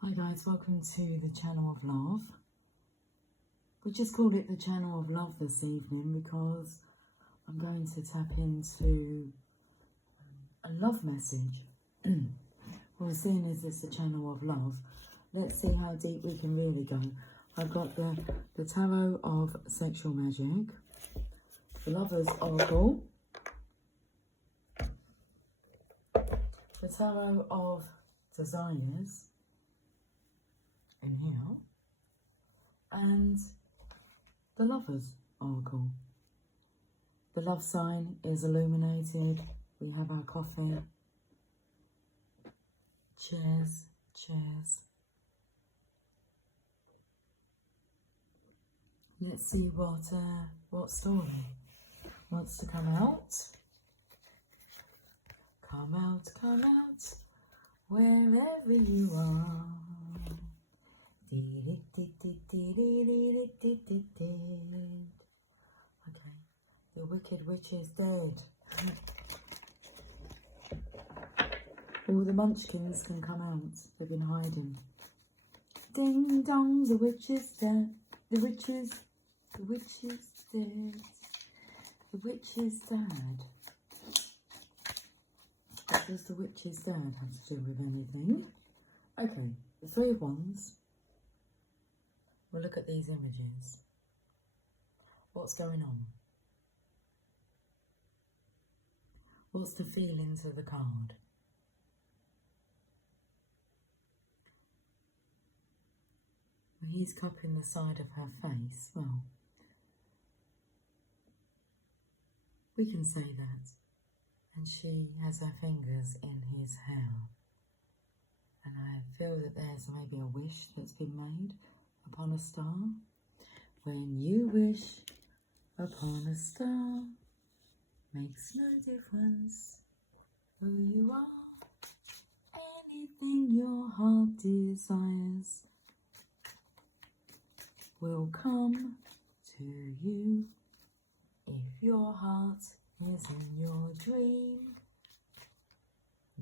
Hi guys, welcome to the channel of love. We just called it the channel of love this evening because I'm going to tap into a love message. Well, seeing as it's a channel of love, let's see how deep we can really go. I've got the Tarot of Sexual Magic, the Lover's Oracle, the Tarot of Desires in here, and the Lover's Oracle. The love sign is illuminated. We have our coffee. Cheers, cheers. Let's see what story wants to come out. Come out, wherever you are. Okay, the Wicked Witch is dead. All the munchkins can come out. They've been hiding. Ding dong, the witch is dead. The witch is dead. The witch is dead. What does the witch's dad have to do with anything? Okay, the Three of Wands. We'll look at these images. What's going on? What's the feelings of the card? He's cupping the side of her face. Well, we can say that. And she has her fingers in his hair. And I feel that there's maybe a wish that's been made upon a star. When you wish upon a star, makes no difference who you are. Anything your heart desires will come to you. If your heart is in your dream,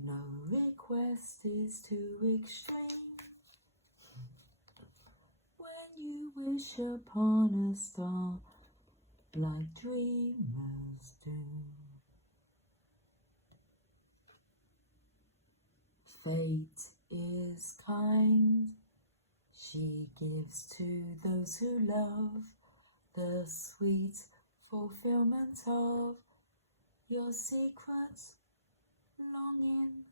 no request is too extreme. When you wish upon a star, like dreamers do. Fate is kind, she gives to those who love the sweet fulfillment of your secret longing.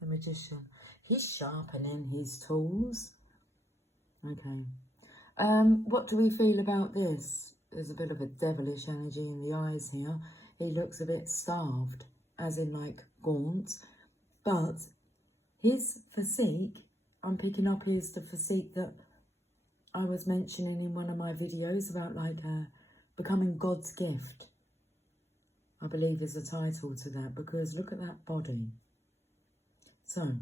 The Magician, he's sharpening his tools. Okay. What do we feel about this? There's a bit of a devilish energy in the eyes here. He looks a bit starved, as in like gaunt. But his physique, I'm picking up, is the physique that I was mentioning in one of my videos about like becoming God's gift. I believe is a title to that, because look at that body. So,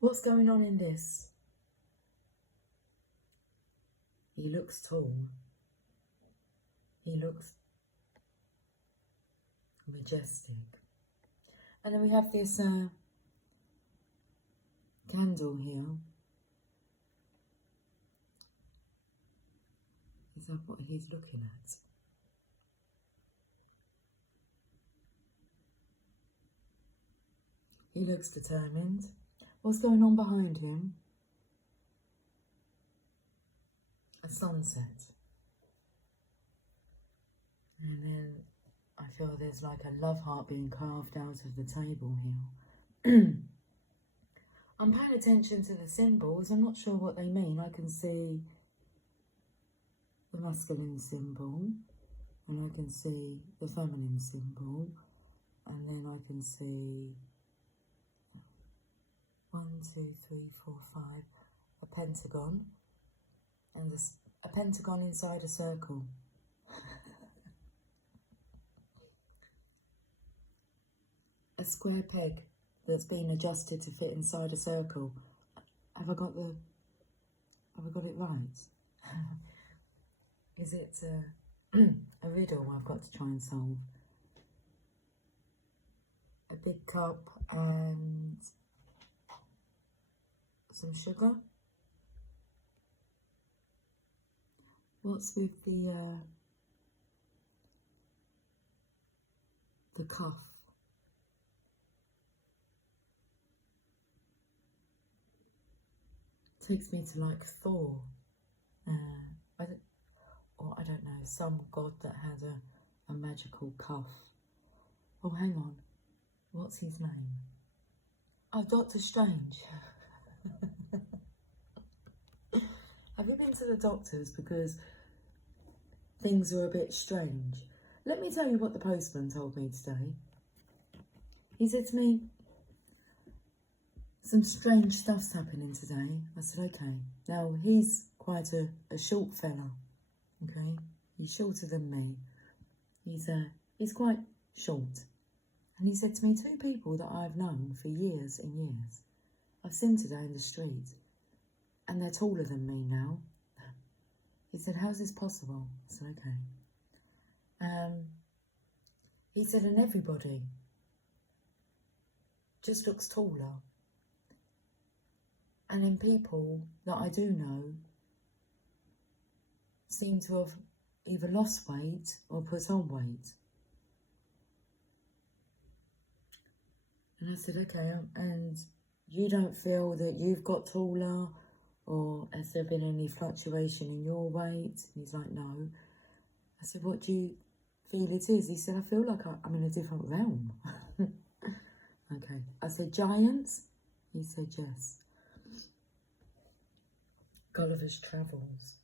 what's going on in this? He looks tall. He looks majestic. And then we have this candle here. Is that what he's looking at? He looks determined. What's going on behind him? A sunset. And then I feel there's like a love heart being carved out of the table here. I'm paying attention to the symbols. I'm not sure what they mean. I can see the masculine symbol, and I can see the feminine symbol, and then I can see 1, 2, 3, 4, 5, a pentagon, and a pentagon inside a circle. A square peg that's been adjusted to fit inside a circle. Have I got it right? Is it a riddle I've got to try and solve? A big cup and some sugar. What's with the cuff? Takes me to like Thor. I don't know, some god that had a magical cuff. Oh, hang on. What's his name? Oh, Doctor Strange. Have you been to the doctors because things are a bit strange? Let me tell you what the postman told me today. He said to me, some strange stuff's happening today. I said, okay. Now, he's quite a short fella, okay? He's shorter than me. He's quite short. And he said to me, 2 people that I've known for years and years, I've seen today in the street, and they're taller than me now. He said, how's this possible? I said, okay. He said, and everybody just looks taller. And then people that I do know seem to have either lost weight or put on weight. And I said, okay, and you don't feel that you've got taller, or has there been any fluctuation in your weight? And he's like, no. I said, what do you feel it is? He said, I feel like I'm in a different realm. Okay. I said, giants? He said, yes. Gulliver's Travels.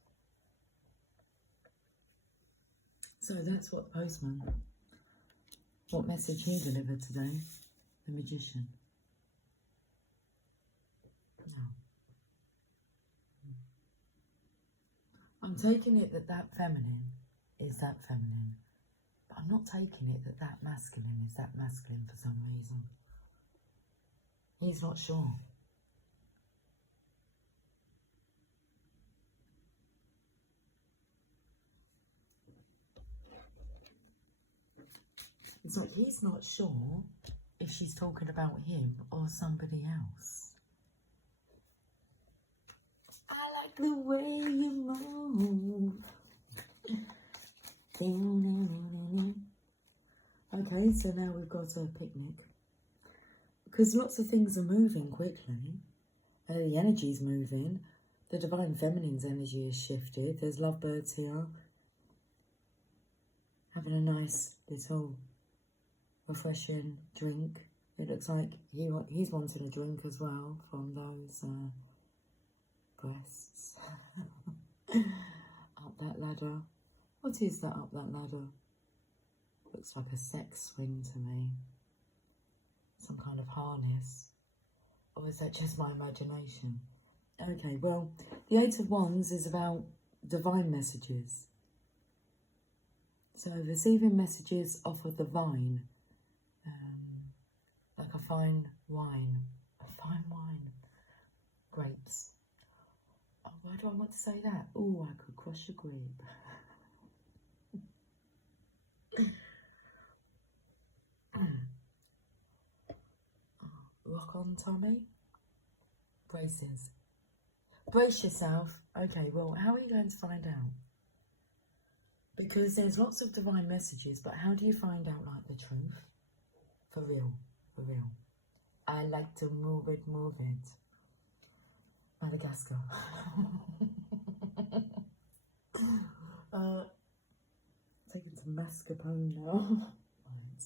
So that's what the postman, what message he delivered today, the magician. No. I'm taking it that feminine is that feminine, but I'm not taking it that masculine is that masculine for some reason. He's not sure. It's like he's not sure if she's talking about him or somebody else. I like the way you move. Okay, so now we've got a picnic. Because lots of things are moving quickly. The energy's moving. The Divine Feminine's energy has shifted. There's lovebirds here. Having a nice little refreshing drink. It looks like he's wanting a drink as well from those breasts. Up that ladder. What is that up that ladder? Looks like a sex swing to me. Some kind of harness. Or is that just my imagination? Okay, well, the 8 of Wands is about divine messages. So receiving messages off of the vine. Like a fine wine. A fine wine. Grapes. Oh, why do I want to say that? Oh, I could crush a grape. Rock on, Tommy. Braces. Brace yourself. Okay, well, how are you going to find out? Because there's lots of divine messages, but how do you find out, like, the truth? For real. For real. I like to move it, move it. Madagascar. Taken to mascarpone now. Right.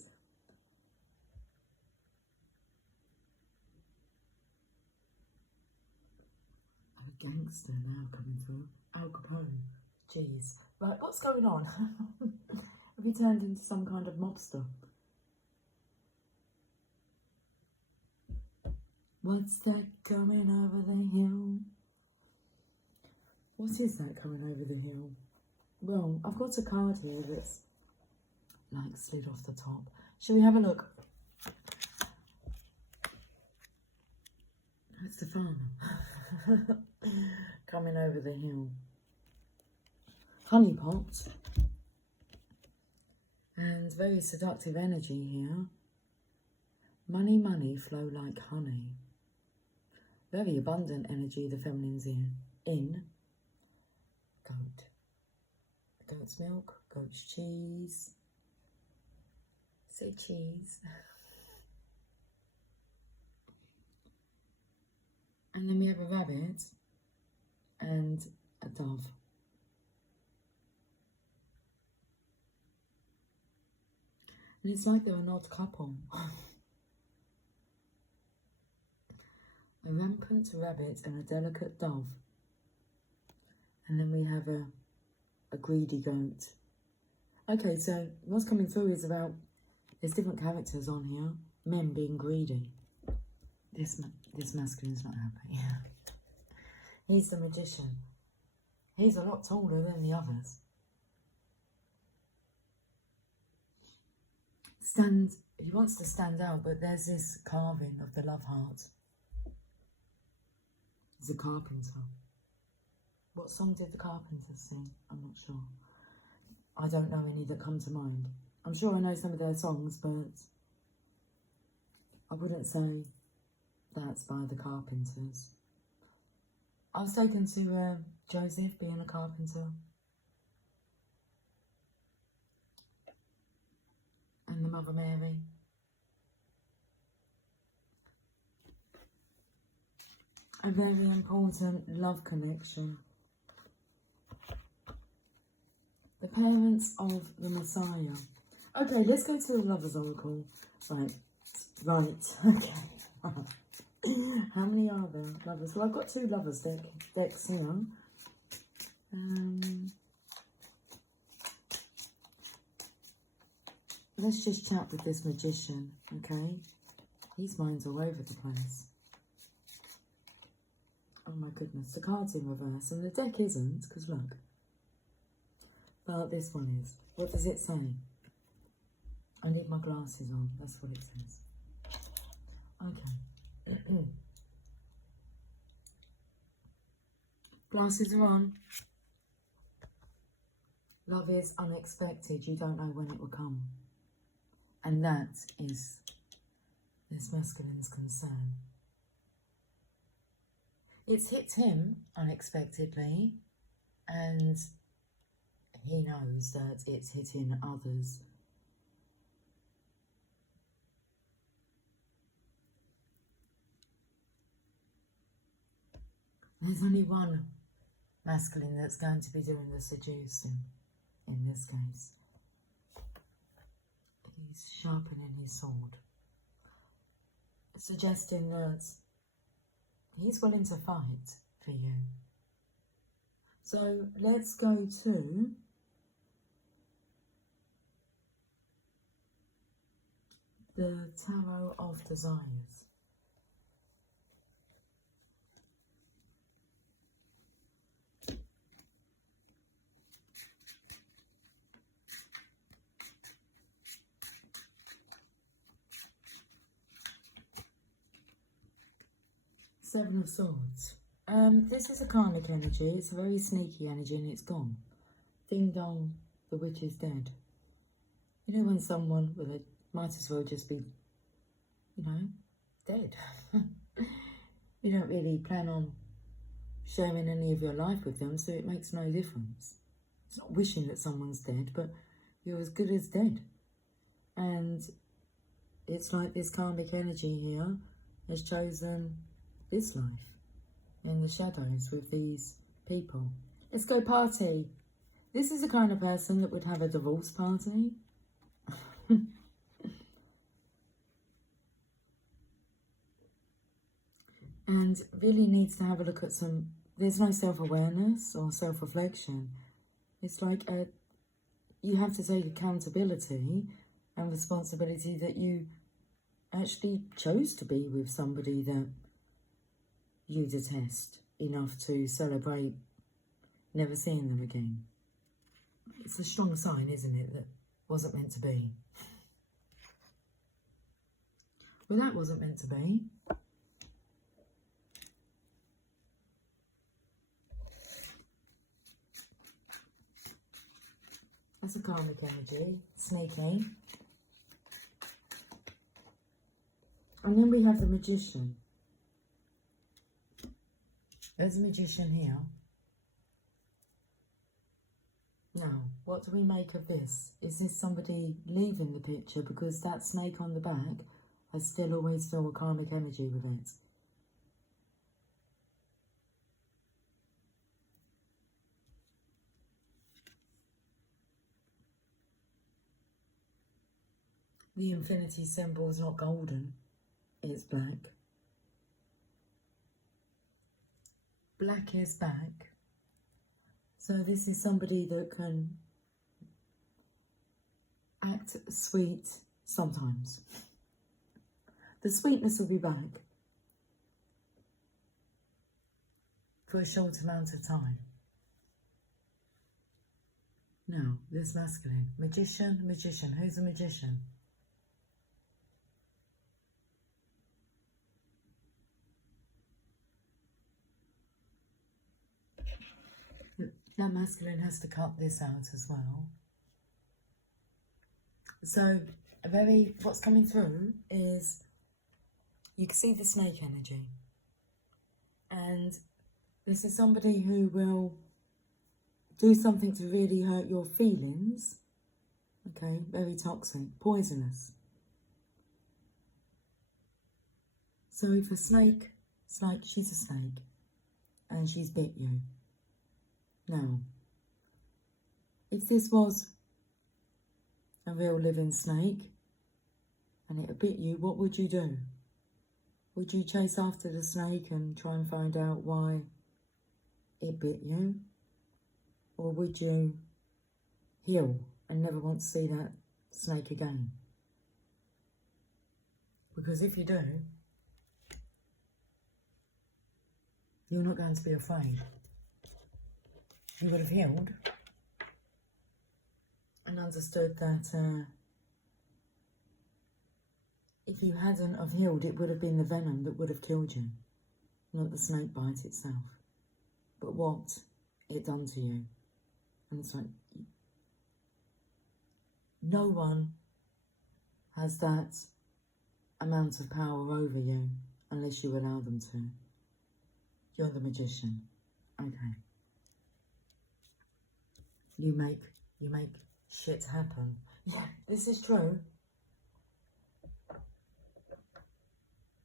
I'm a gangster now coming through. Al Capone. Jeez. Right, what's going on? Have you turned into some kind of mobster? What's that coming over the hill? What is that coming over the hill? Well, I've got a card here that's like slid off the top. Shall we have a look? It's the farmer. Coming over the hill. Honey pot. And very seductive energy here. Money, money, flow like honey. very abundant energy the feminine's in. Goat. Goat's milk, goat's cheese. Say cheese. And then we have a rabbit and a dove. And it's like they're an odd couple. A rampant rabbit and a delicate dove. And then we have a greedy goat. Okay, so what's coming through is about, there's different characters on here. Men being greedy. This masculine's not happy. He's the magician. He's a lot taller than the others. He wants to stand out, but there's this carving of the love heart. He's a carpenter. What song did the Carpenters sing? I'm not sure. I don't know any that come to mind. I'm sure I know some of their songs, but I wouldn't say that's by the Carpenters. I was taken to Joseph being a carpenter. And the Mother Mary. A very important love connection. The parents of the Messiah. Okay, let's go to the Lovers Oracle. Right, okay. How many are there? Lovers. Well, I've got 2 lovers decks here. Let's just chat with this magician, okay? His mind's all over the place. Oh my goodness, the card's in reverse and the deck isn't, because look. But this one is. What does it say? I need my glasses on, that's what it says. Okay. Glasses are on. Love is unexpected, you don't know when it will come. And that is this masculine's concern. It's hit him unexpectedly, and he knows that it's hitting others. There's only one masculine that's going to be doing the seducing in this case. He's sharpening his sword, suggesting that he's willing to fight for you. So let's go to the Tarot of Desires. Seven of Swords. This is a karmic energy. It's a very sneaky energy and it's gone. Ding dong, the witch is dead. You know when someone, well, it might as well just be, dead. You don't really plan on sharing any of your life with them, so it makes no difference. It's not wishing that someone's dead, but you're as good as dead. And it's like this karmic energy here has chosen this life in the shadows with these people. Let's go party. This is the kind of person that would have a divorce party. And really needs to have a look at some, there's no self-awareness or self-reflection. It's like you have to take accountability and responsibility that you actually chose to be with somebody that you detest enough to celebrate never seeing them again. It's a strong sign, isn't it, that wasn't meant to be. Well, that wasn't meant to be. That's a karmic energy, sneaky. And then we have the Magician. There's a magician here. Now, what do we make of this? Is this somebody leaving the picture because that snake on the back, I still always feel a karmic energy with it? The infinity symbol is not golden, it's black. Black is back. So this is somebody that can act sweet sometimes. The sweetness will be back for a short amount of time. Now, this masculine. Magician, magician. Who's a magician? That masculine has to cut this out as well. So, what's coming through is, you can see the snake energy. And this is somebody who will do something to really hurt your feelings. Okay, very toxic, poisonous. So if a snake, it's like she's a snake and she's bit you. Now, if this was a real living snake and it bit you, what would you do? Would you chase after the snake and try and find out why it bit you? Or would you heal and never want to see that snake again? Because if you do, you're not going to be afraid. You would have healed and understood that if you hadn't have healed, it would have been the venom that would have killed you, not the snake bite itself, but what it done to you. And it's like, no one has that amount of power over you unless you allow them to. You're the magician. Okay. You make shit happen. Yeah, this is true.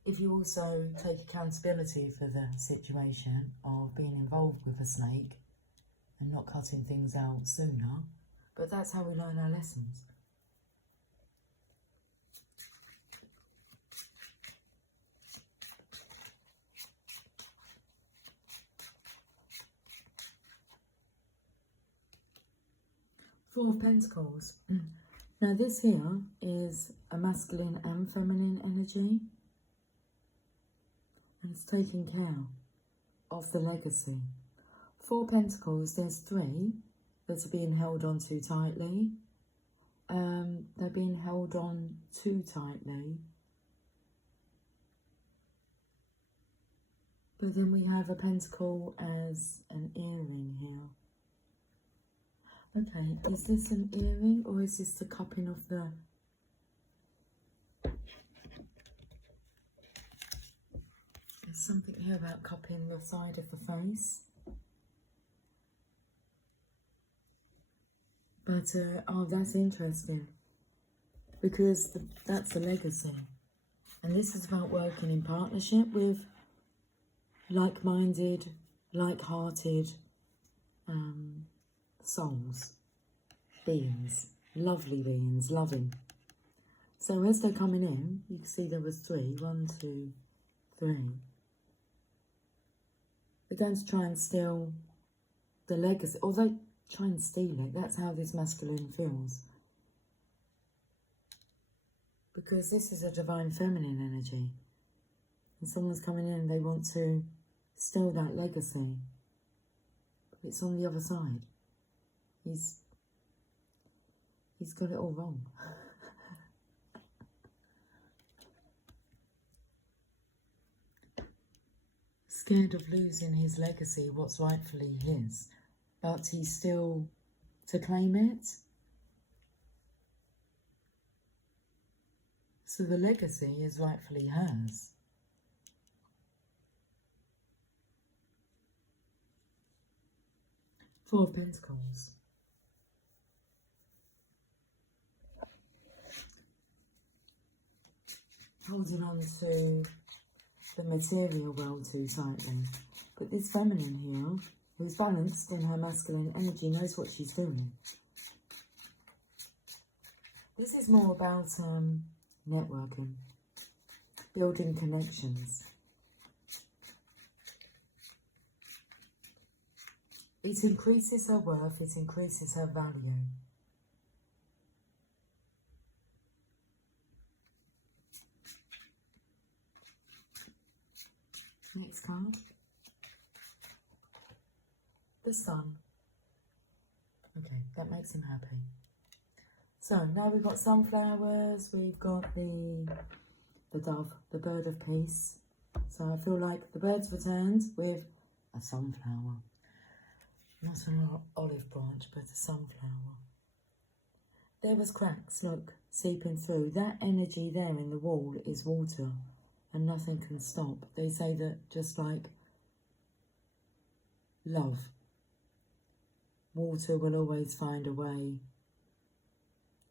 If you also take accountability for the situation of being involved with a snake and not cutting things out sooner, but that's how we learn our lessons. Four of Pentacles. Now this here is a masculine and feminine energy. And it's taking care of the legacy. Four Pentacles, there's three that are being held on too tightly. They're being held on too tightly. But then we have a pentacle as an earring here. Okay, is this an earring or is this the cupping of the... There's something here about cupping the side of the face. But, oh, that's interesting. Because that's the legacy. And this is about working in partnership with like-minded, like-hearted souls, beings, lovely beings, loving. So as they're coming in, you can see there was three. 1, 2, 3. They're going to try and steal the legacy, or they try and steal it. That's how this masculine feels. Because this is a divine feminine energy. And someone's coming in and they want to steal that legacy. But it's on the other side. He's got it all wrong. Scared of losing his legacy, what's rightfully his, but he's still to claim it. So the legacy is rightfully hers. Four of Pentacles. Holding on to the material world too tightly. But this feminine here, who's balanced in her masculine energy, knows what she's doing. This is more about networking, building connections. It increases her worth, it increases her value. Next card. The Sun. Okay, that makes him happy. So now we've got sunflowers, we've got the dove, the bird of peace. So I feel like the bird's returned with a sunflower. Not an olive branch, but a sunflower. There was cracks, look, seeping through. That energy there in the wall is water, and nothing can stop. They say that just like love, water will always find a way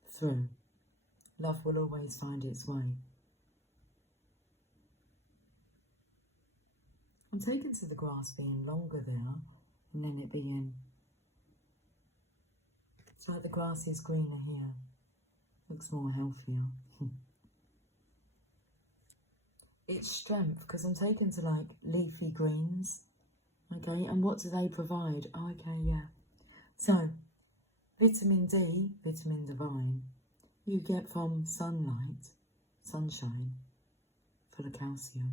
through. Love will always find its way. I'm taken to the grass being longer there, and then it being, it's like the grass is greener here. Looks more healthier. It's strength, because I'm taken to like leafy greens. Okay, and what do they provide? Oh, okay, yeah. So, vitamin D, vitamin divine, you get from sunlight, sunshine, full of calcium.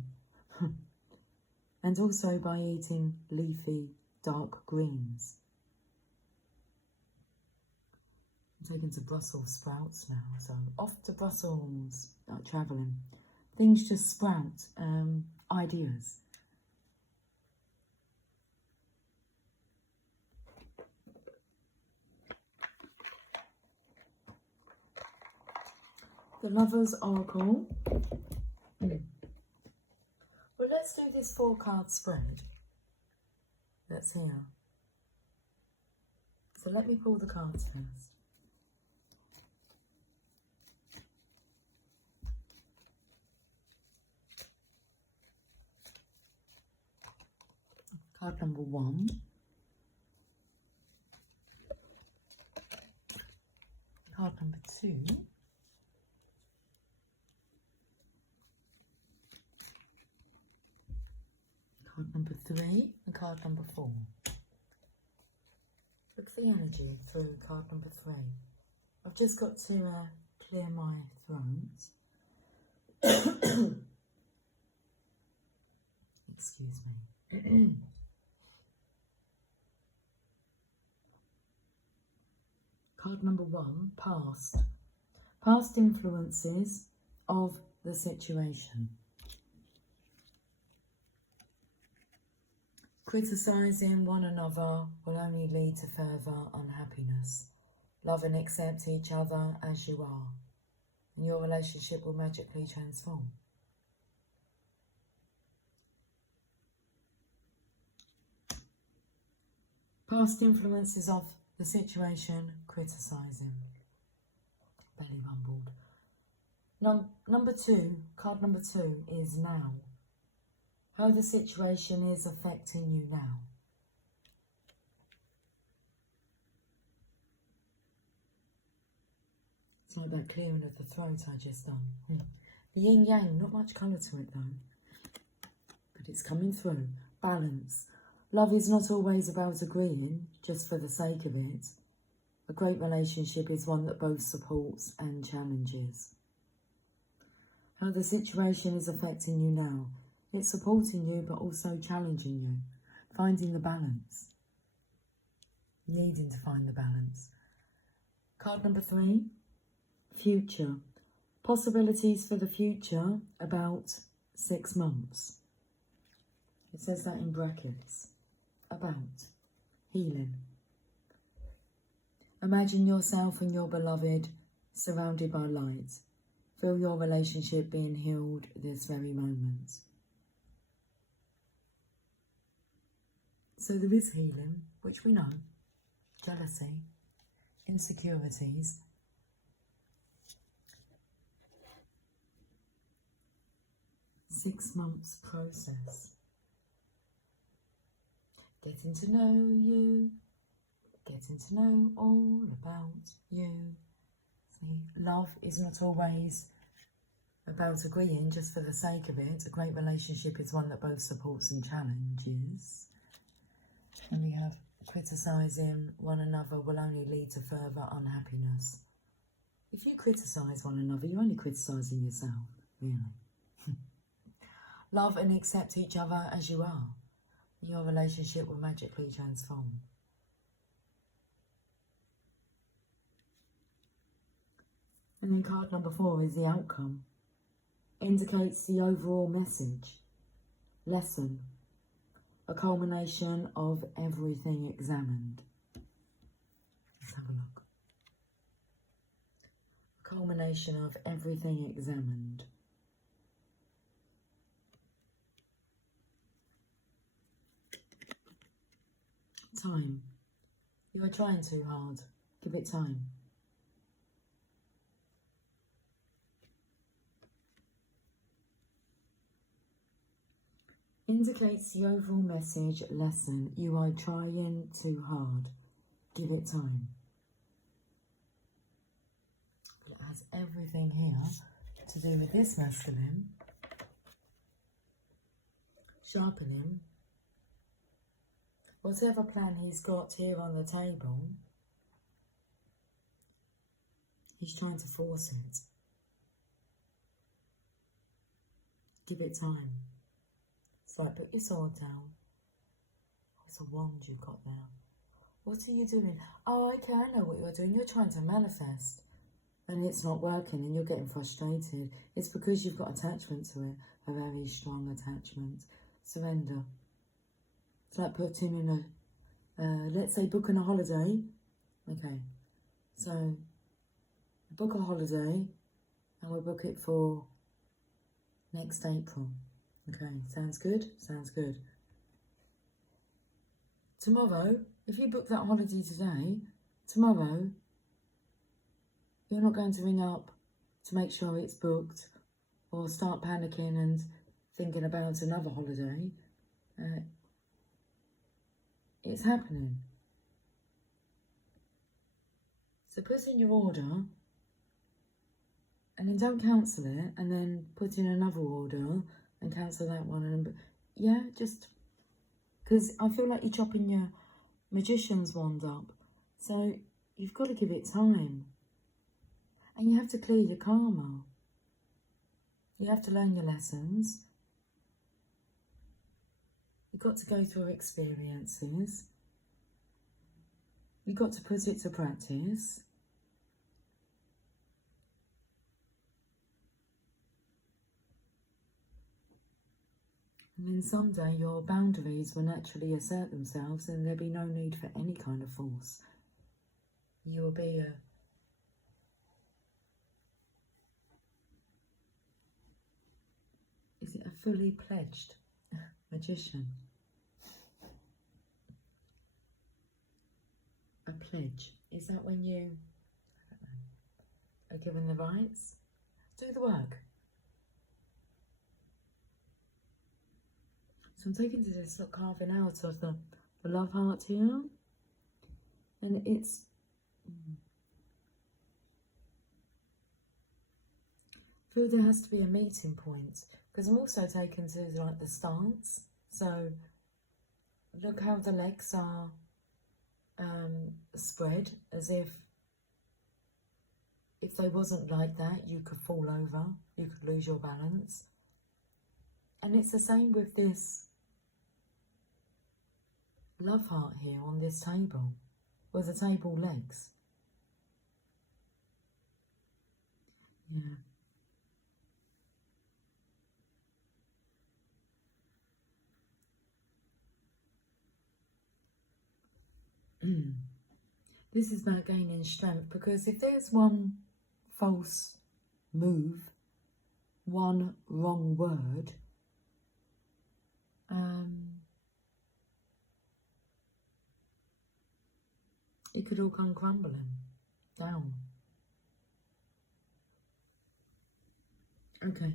And also by eating leafy dark greens. I'm taken to Brussels sprouts now, so off to Brussels, travelling. Things just sprout, ideas. The Lover's Oracle. Well, let's do this 4-card spread that's here. So let me pull the cards first. Card number 1. Card number 2. Card number 3 and card number 4. Look the energy through card number 3. I've just got to clear my throat. Excuse me. Card number 1, past. Past influences of the situation. Criticising one another will only lead to further unhappiness. Love and accept each other as you are, and your relationship will magically transform. Past influences of the situation, criticising. Belly rumbled. Number 2, card number 2 is now. How the situation is affecting you now. It's like that clearing of the throat I just done. The yin yang, not much colour to it though. But it's coming through. Balance. Love is not always about agreeing, just for the sake of it. A great relationship is one that both supports and challenges. How the situation is affecting you now. It's supporting you, but also challenging you. Finding the balance. Needing to find the balance. Card number 3. Future. Possibilities for the future, about 6 months. It says that in brackets. About. Healing. Imagine yourself and your beloved surrounded by light. Feel your relationship being healed this very moment. So there is healing, which we know. jealousy, insecurities. Six-month process. Getting to know you, getting to know all about you. See, love is not always about agreeing just for the sake of it. A great relationship is one that both supports and challenges. And we have criticising one another will only lead to further unhappiness. If you criticise one another, you're only criticising yourself, really. Love and accept each other as you are. Your relationship will magically transform. And then card number 4 is the outcome. Indicates the overall message, lesson, a culmination of everything examined. Let's have a look. A culmination of everything examined. Time. You are trying too hard. Give it time. Indicates the overall message, lesson. You are trying too hard. Give it time. It has everything here to do with this masculine. Sharpening. Whatever plan he's got here on the table, he's trying to force it. Give it time. It's like, put your sword down. It's a wand you've got there. What are you doing? Oh, okay, I know what you're doing. You're trying to manifest. And it's not working and you're getting frustrated. It's because you've got attachment to it. A very strong attachment. Surrender. It's like putting in a, let's say booking a holiday. Okay, so book a holiday and we'll book it for next April. Okay, sounds good? Sounds good. Tomorrow, if you book that holiday today, tomorrow, you're not going to ring up to make sure it's booked or start panicking and thinking about another holiday. It's happening. So put in your order and then don't cancel it and then put in another order and cancel that one. And yeah, just because I feel like you're chopping your magician's wand up. So you've got to give it time. And you have to clear your karma. You have to learn your lessons. You've got to go through experiences. You've got to put it to practice. And then someday your boundaries will naturally assert themselves and there'll be no need for any kind of force. You will be a is it a fully pledged magician? A pledge. Is that when you are given the rights? Do the work. So I'm taking to this, look, carving out of the love heart here. And it's I feel there has to be a meeting point. Because I'm also taken to like the stance. So look how the legs are spread, as if they wasn't like that, you could fall over, you could lose your balance. And it's the same with this love heart here on this table, with the table legs. Yeah. This is about gaining strength, because if there's one false move, one wrong word, It could all come crumbling down. Okay.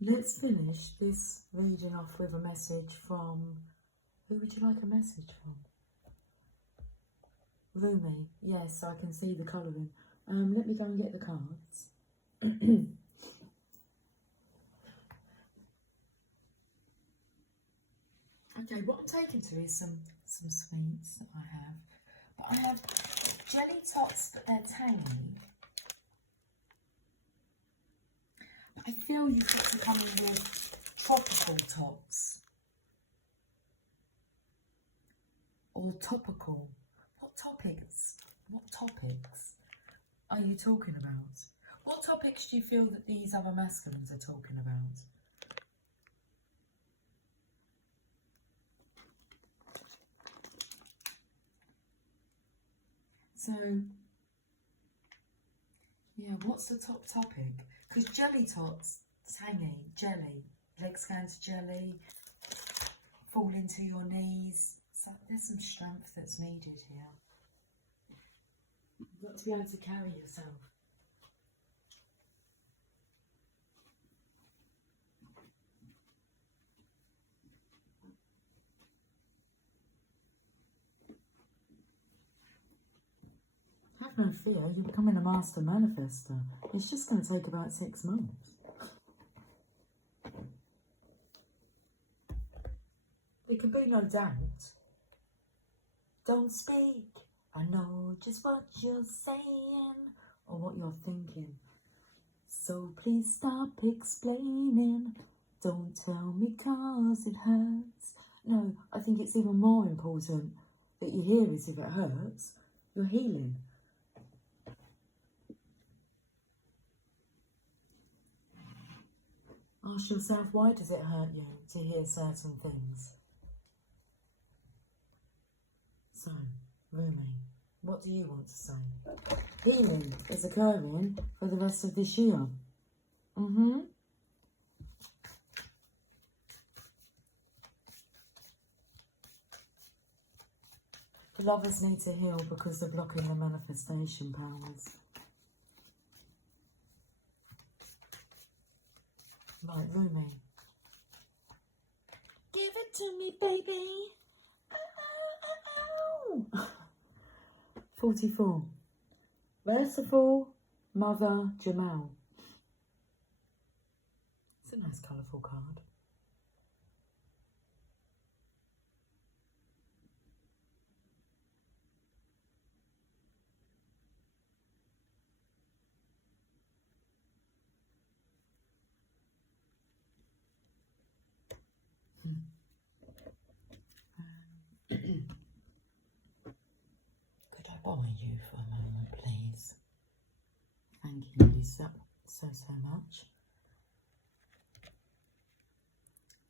Let's finish this reading off with a message from... Who would you like a message from? Rumi. Yes, I can see the colouring. Let me go and get the cards. Okay, what I'm taking to is some sweets that I have. But I have jelly tots, but they're tangy. I feel you've got to come in with tropical tots. Or topical. What topics are you talking about? What topics do you feel that these other masculines are talking about? So, yeah, what's the top topic? Because jelly tots, tangy, jelly, legs going to jelly, fall into your knees. So there's some strength that's needed here. You've got to be able to carry yourself. Have no fear, you're becoming a master manifester. It's just going to take about 6 months. There can be no doubt. Don't speak, I know just what you're saying or what you're thinking. So please stop explaining. Don't tell me 'cause it hurts. No, I think it's even more important that you hear it if it hurts. You're healing. Ask yourself, why does it hurt you to hear certain things? So, Rumi, what do you want to say? Healing is occurring for the rest of this year. The lovers need to heal because they're blocking the manifestation powers. Right, Rumi. Give it to me, baby. 44. Merciful Mother Jamal. It's a nice colourful card. Could I bother you for a moment, please? Thank you, Lisa, so much.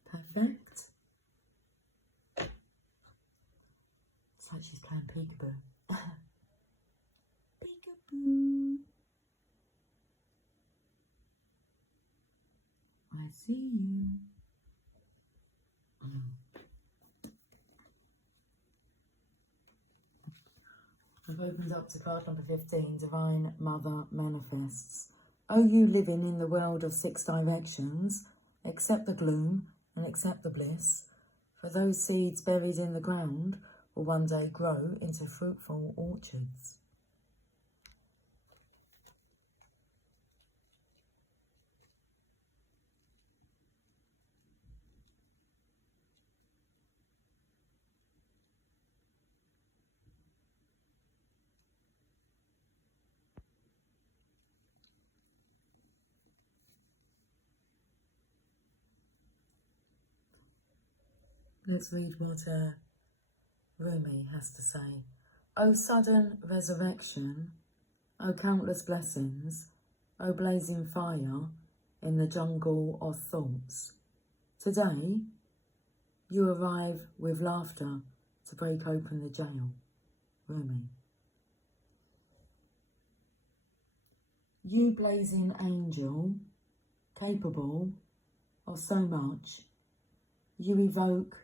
Perfect. It's like she's playing peekaboo. Peekaboo. I see you. I've opened up to card number 15, Divine Mother Manifests. O you living in the world of 6 directions, accept the gloom and accept the bliss, for those seeds buried in the ground will one day grow into fruitful orchards. Let's read what Rumi has to say. O sudden resurrection, O countless blessings, O blazing fire in the jungle of thoughts. Today, you arrive with laughter to break open the jail. Rumi. You blazing angel, capable of so much, you evoke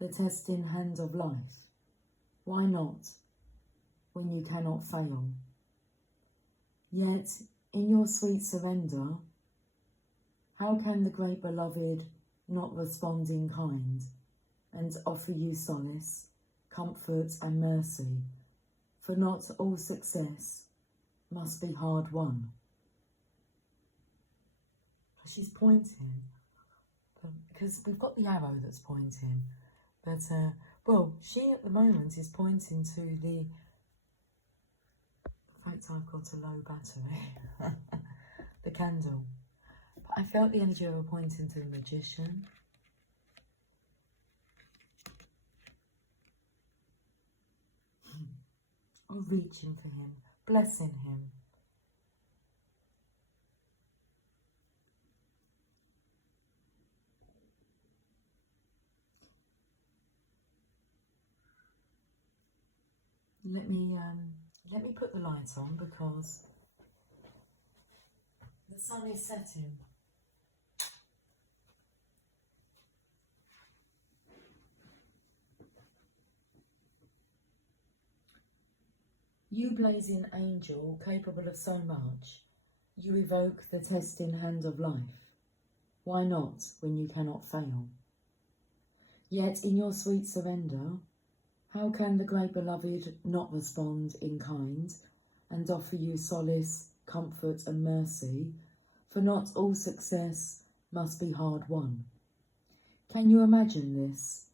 the testing hand of life? Why not, when you cannot fail? Yet, in your sweet surrender, how can the great beloved not respond in kind and offer you solace, comfort and mercy? For not all success must be hard won. She's pointing, because we've got the arrow that's pointing, but, well, she at the moment is pointing to the fact I've got a low battery, the candle. But I felt the energy of her pointing to the magician. Or reaching for him, blessing him. Let me put the light on because the sun is setting. You blazing angel, capable of so much, you evoke the testing hand of life. Why not, when you cannot fail? Yet in your sweet surrender, how can the great beloved not respond in kind and offer you solace, comfort and mercy? For not all success must be hard won. Can you imagine this?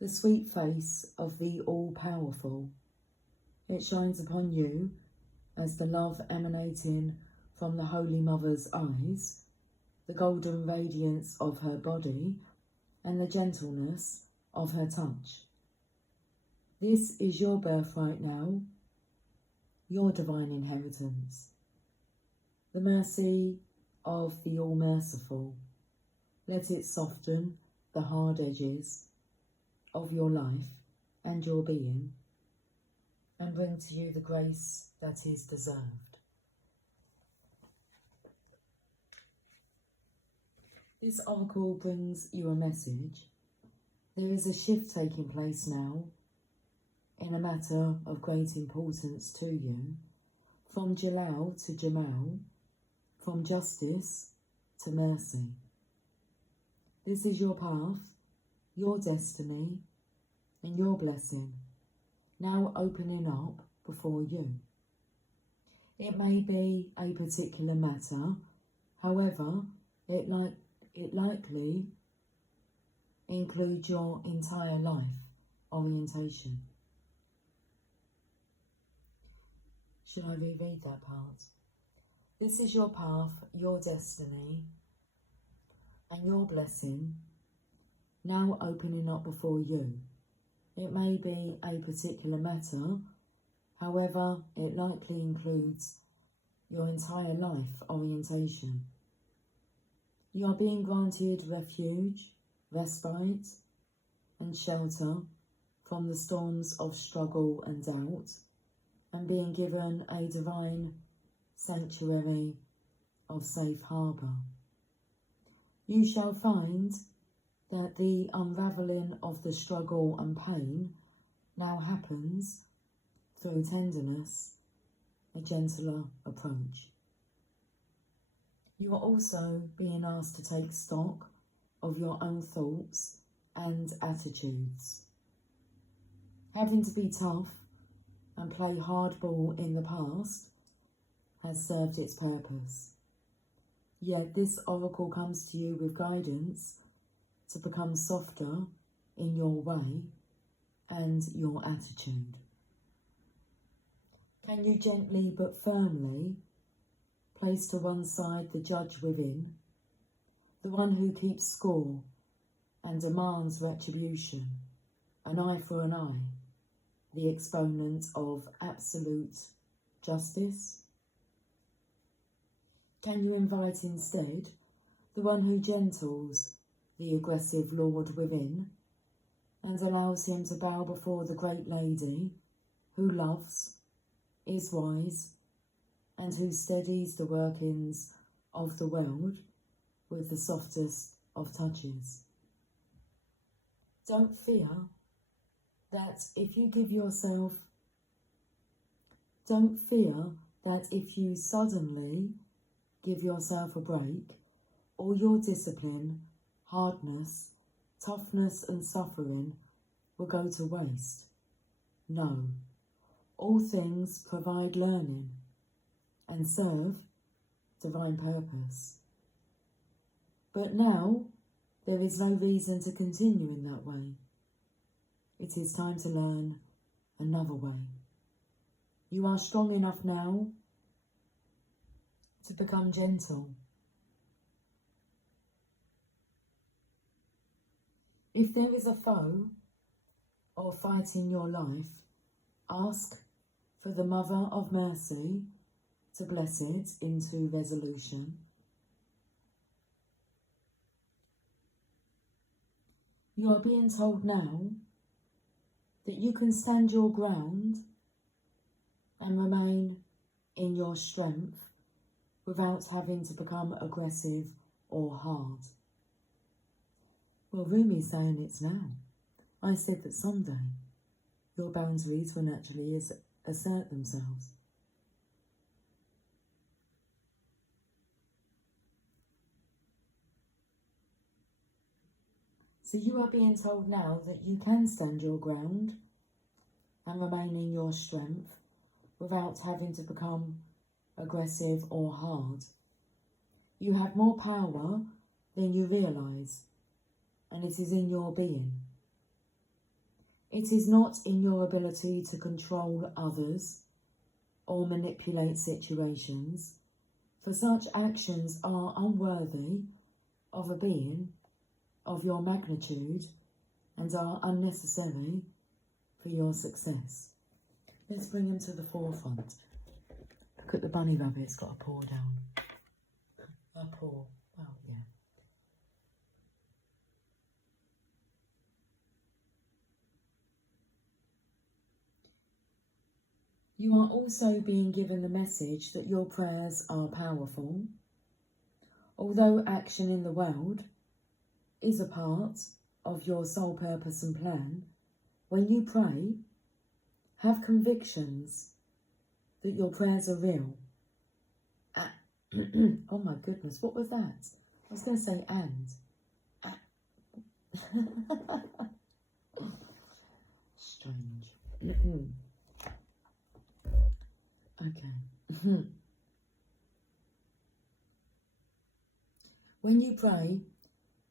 The sweet face of the all-powerful. It shines upon you as the love emanating from the Holy Mother's eyes, the golden radiance of her body, and the gentleness of her touch. This is your birthright now, your divine inheritance. The mercy of the All-Merciful. Let it soften the hard edges of your life and your being, and bring to you the grace that is deserved. This oracle brings you a message. There is a shift taking place now in a matter of great importance to you, from Jalal to Jamal, from justice to mercy. This is your path, your destiny, and your blessing, now opening up before you. It may be a particular matter, however, it likely includes your entire life orientation. Should I reread that part? This is your path, your destiny, and your blessing, now opening up before you. It may be a particular matter, however, it likely includes your entire life orientation. You are being granted refuge, respite, and shelter from the storms of struggle and doubt, and being given a divine sanctuary of safe harbour. You shall find that the unravelling of the struggle and pain now happens through tenderness, a gentler approach. You are also being asked to take stock of your own thoughts and attitudes. Having to be tough and play hardball in the past has served its purpose. Yet this oracle comes to you with guidance to become softer in your way and your attitude. Can you gently but firmly place to one side the judge within, the one who keeps score and demands retribution, an eye for an eye, the exponent of absolute justice? Can you invite instead the one who gentles the aggressive lord within and allows him to bow before the great lady who loves, is wise, and who steadies the workings of the world with the softest of touches? Don't fear that if you give yourself, don't fear that if you suddenly give yourself a break, all your discipline, hardness, toughness and suffering will go to waste. No, all things provide learning and serve divine purpose. But now there is no reason to continue in that way. It is time to learn another way. You are strong enough now to become gentle. If there is a foe or fight in your life, ask for the Mother of Mercy to bless it into resolution. You are being told now that you can stand your ground and remain in your strength without having to become aggressive or hard. Well, Rumi's saying it's now. I said that someday your boundaries will naturally assert themselves. So you are being told now that you can stand your ground and remain in your strength without having to become aggressive or hard. You have more power than you realise, and it is in your being. It is not in your ability to control others or manipulate situations, for such actions are unworthy of a being of your magnitude and are unnecessary for your success. Let's bring him to the forefront. Look at the bunny rabbit, it's got a paw down. A paw, oh yeah. You are also being given the message that your prayers are powerful. Although action in the world is a part of your soul purpose and plan, when you pray, have convictions that your prayers are real. Oh my goodness, what was that? I was going to say and. Strange. Okay. When you pray,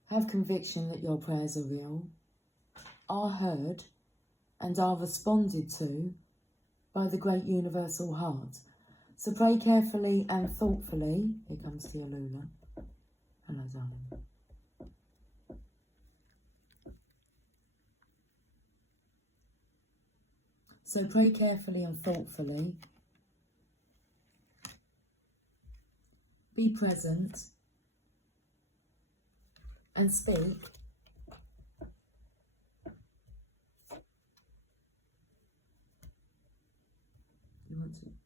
have conviction that your prayers are real, are heard, and are responded to by the great universal heart. So pray carefully and thoughtfully. Here comes Tia Lula. Hello, darling. So pray carefully and thoughtfully. Be present and speak.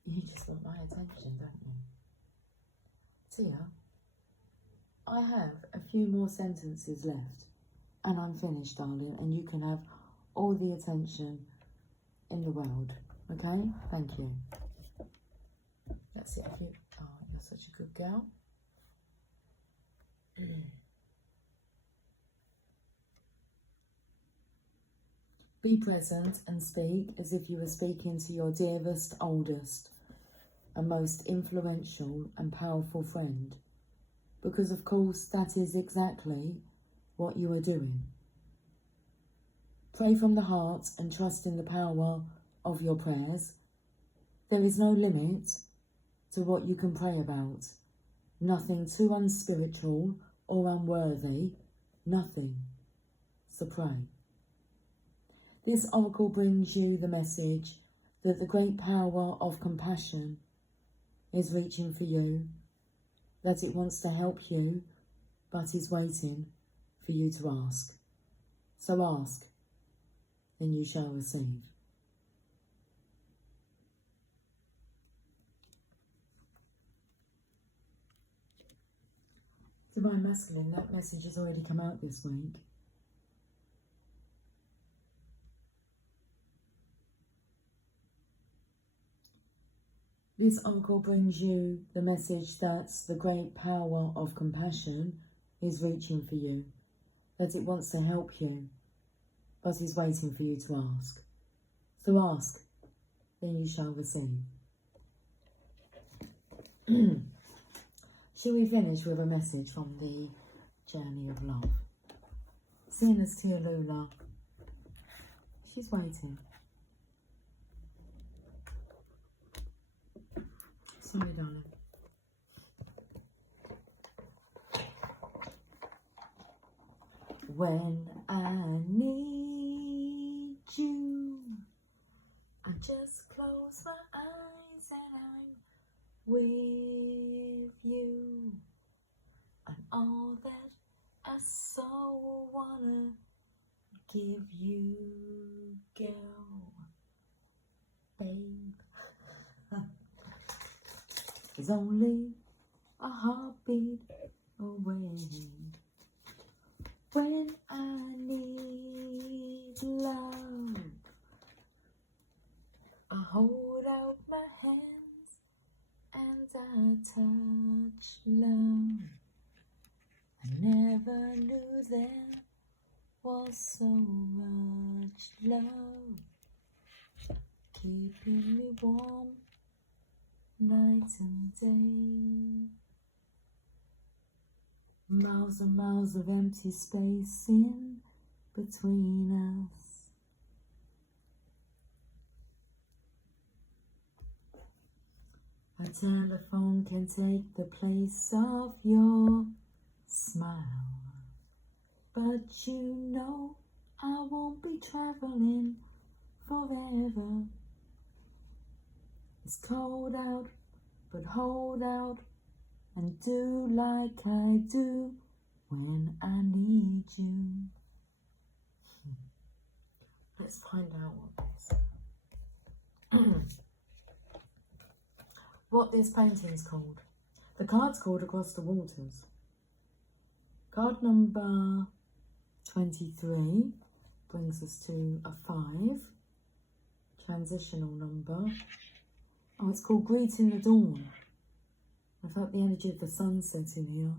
You just want my attention, don't you? Tia, I have a few more sentences left and I'm finished, darling, and you can have all the attention in the world, okay? Thank you. That's it. You're such a good girl. Be present and speak as if you were speaking to your dearest, oldest, and most influential and powerful friend, because of course that is exactly what you are doing. Pray from the heart and trust in the power of your prayers. There is no limit to what you can pray about. Nothing too unspiritual or unworthy. Nothing. So pray. This oracle brings you the message that the great power of compassion is reaching for you, that it wants to help you, but is waiting for you to ask. So ask, and you shall receive. Divine Masculine, that message has already come out this week. This oracle brings you the message that the great power of compassion is reaching for you, that it wants to help you, but is waiting for you to ask. So ask, then you shall receive. Shall we finish with a message from the Journey of Love? Seeing as Tia Lula, she's waiting. Sorry, darling. When I need you, I just close my eyes and I'm with you. And all that I so wanna give you, girl, babe, is only a heartbeat away. When I need love, I hold out my hands and I touch love. I never knew there was so much love, keeping me warm night and day. Miles and miles of empty space in between us. A telephone can take the place of your smile, but you know I won't be traveling forever. It's cold out, but hold out and do like I do when I need you. Let's find out what this painting's called. The card's called Across the Waters. Card number 23 brings us to a 5. Transitional number. Oh, it's called Greeting the Dawn. I felt the energy of the sunset in here.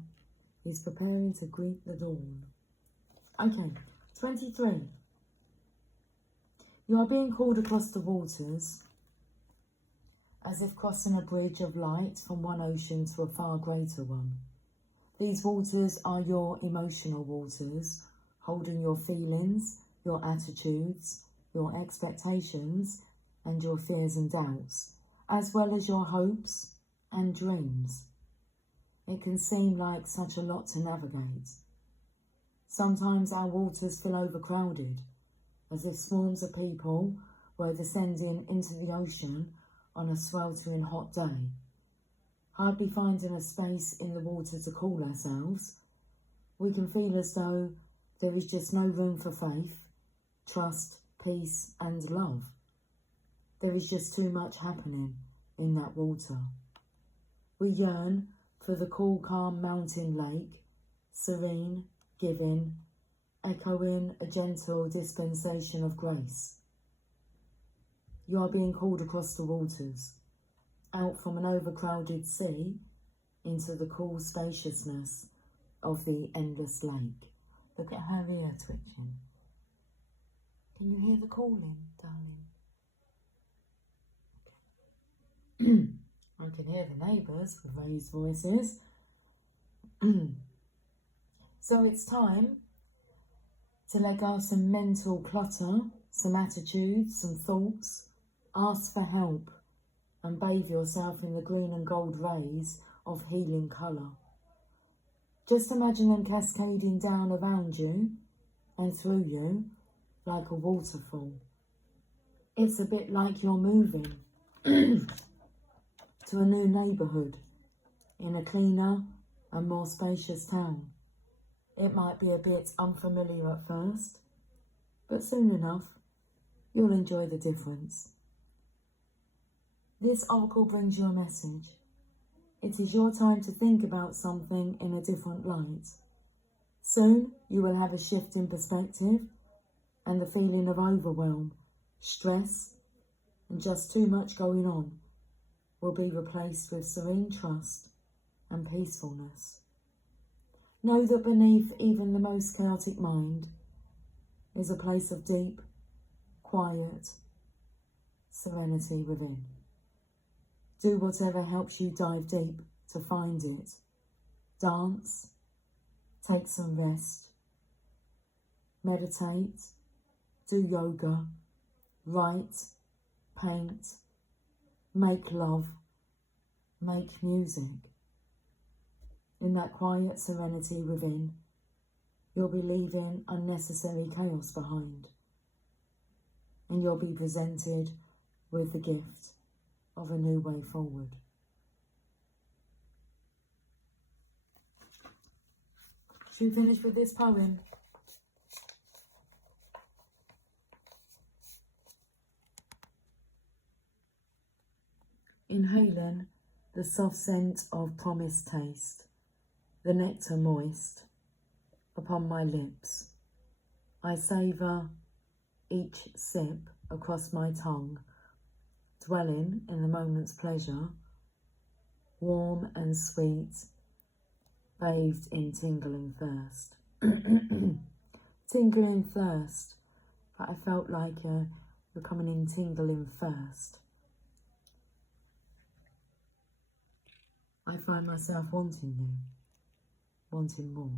He's preparing to greet the dawn. Okay, 23. You are being called across the waters, as if crossing a bridge of light from one ocean to a far greater one. These waters are your emotional waters, holding your feelings, your attitudes, your expectations, and your fears and doubts, as well as your hopes and dreams. It can seem like such a lot to navigate. Sometimes our waters feel overcrowded, as if swarms of people were descending into the ocean on a sweltering hot day, hardly finding a space in the water to cool ourselves. We can feel as though there is just no room for faith, trust, peace and love. There is just too much happening in that water. We yearn for the cool, calm mountain lake, serene, giving, echoing a gentle dispensation of grace. You are being called across the waters, out from an overcrowded sea into the cool spaciousness of the endless lake. Look at her ear twitching. Can you hear the calling, darling? I can hear the neighbours with raised voices. So it's time to let go of some mental clutter, some attitudes, some thoughts. Ask for help and bathe yourself in the green and gold rays of healing colour. Just imagine them cascading down around you and through you like a waterfall. It's a bit like you're moving to a new neighbourhood in a cleaner and more spacious town. It might be a bit unfamiliar at first, but soon enough you'll enjoy the difference. This oracle brings you a message. It is your time to think about something in a different light. Soon you will have a shift in perspective and the feeling of overwhelm, stress and just too much going on will be replaced with serene trust and peacefulness. Know that beneath even the most chaotic mind is a place of deep, quiet serenity within. Do whatever helps you dive deep to find it. Dance, take some rest, meditate, do yoga, write, paint, make love, make music. In that quiet serenity within, you'll be leaving unnecessary chaos behind, and you'll be presented with the gift of a new way forward. Should we finish with this poem? Inhaling the soft scent of promised taste, the nectar moist upon my lips, I savour each sip across my tongue, dwelling in the moment's pleasure, warm and sweet, bathed in tingling thirst. Tingling thirst, but I felt like you're coming in tingling first. I find myself wanting you, wanting more.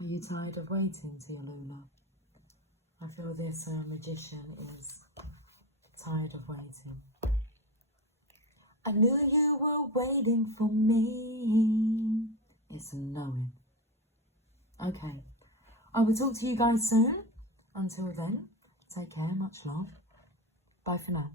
Are you tired of waiting, Tia Luna? I feel this magician is tired of waiting. I knew you were waiting for me. It's a knowing. Okay, I will talk to you guys soon. Until then, take care, much love. Bye for now.